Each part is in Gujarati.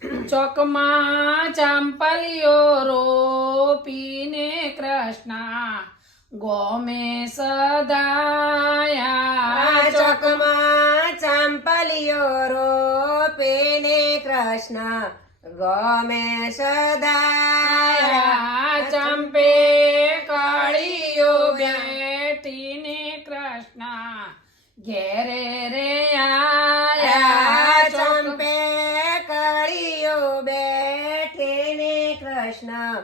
ચોકમાં ચાંપલીઓ રોપીને કૃષ્ણ ગોમે સદાયા. ચોકમાં ચાંપલીઓ રોપીને કૃષ્ણ ગમે સદાયા. ચંપે કળીઓ બેઠીને કૃષ્ણ ઘેરે રે આયા. ચંપે કળીઓ બેઠીને કૃષ્ણ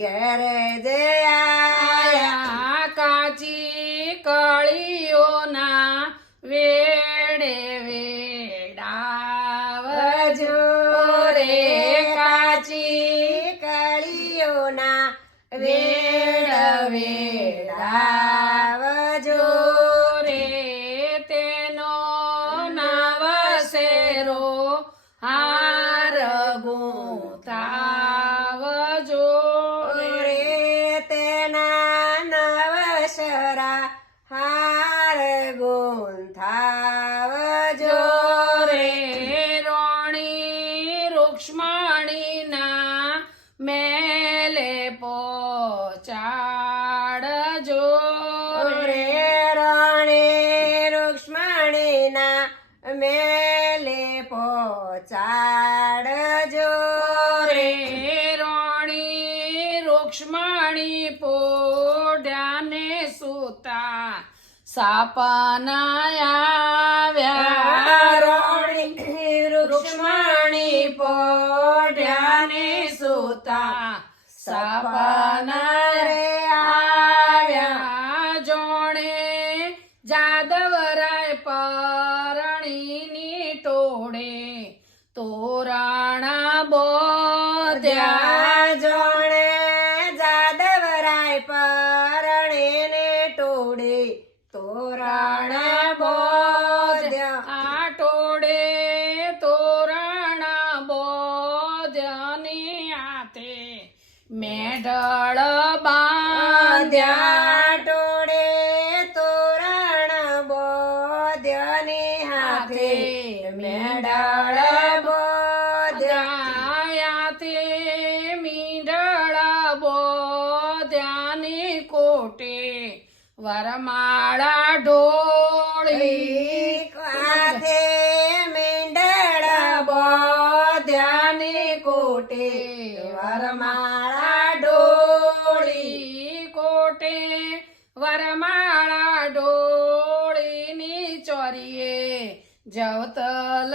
ઘેરે જે આયા. કાચી કળીઓના વેડે વેડાવજો રે. કાચી કળીઓના વેડ વેડાવજો રે. તેનો નવસેરો હાર ગુંથાવજો રે. તેના નવસરા હાર ગુંથાવજો રે. રોણી રૂક્ષ્મણીના મેલે પહોંચાડજો રે. રાણી રૂક્ષ્મણીના મેલે પહોંચાડજો રે. રોણી રૂક્ષ્મણી પોઢ્યાને સૂતા સાપના આવ્યા. રાણી રૂક્ષ્મણી પોઢ્યાને સૂતા સપના રે આવ્યા. જોણે જાદવરાય પરણીની ટોળે તોરણા બોધ્યા. જોણે જાદવરાય પરણીને ટોળે તોરણ બોધ્યા. આ ટોળે તોરણ બોધ્યની હાથે મેઢળ બાંધ્યા. ટોળે તોરણ બોધ્યની હાથે મેળળ બોધ્યા. તે મીંઢળ બોધ્યાની કોટે વરમાળા ઢોળી. કાથે મેંઢળ બોધ્યાની કોટે વરમાળા ઢોળી. કોટે વરમાળા ઢોળીની ચોરીએ જવતલ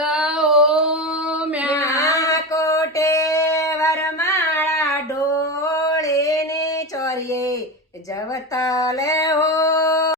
ઓમ્યા. કોટે વરમાળા ઢોળીની ચોરીએ જવતલે હો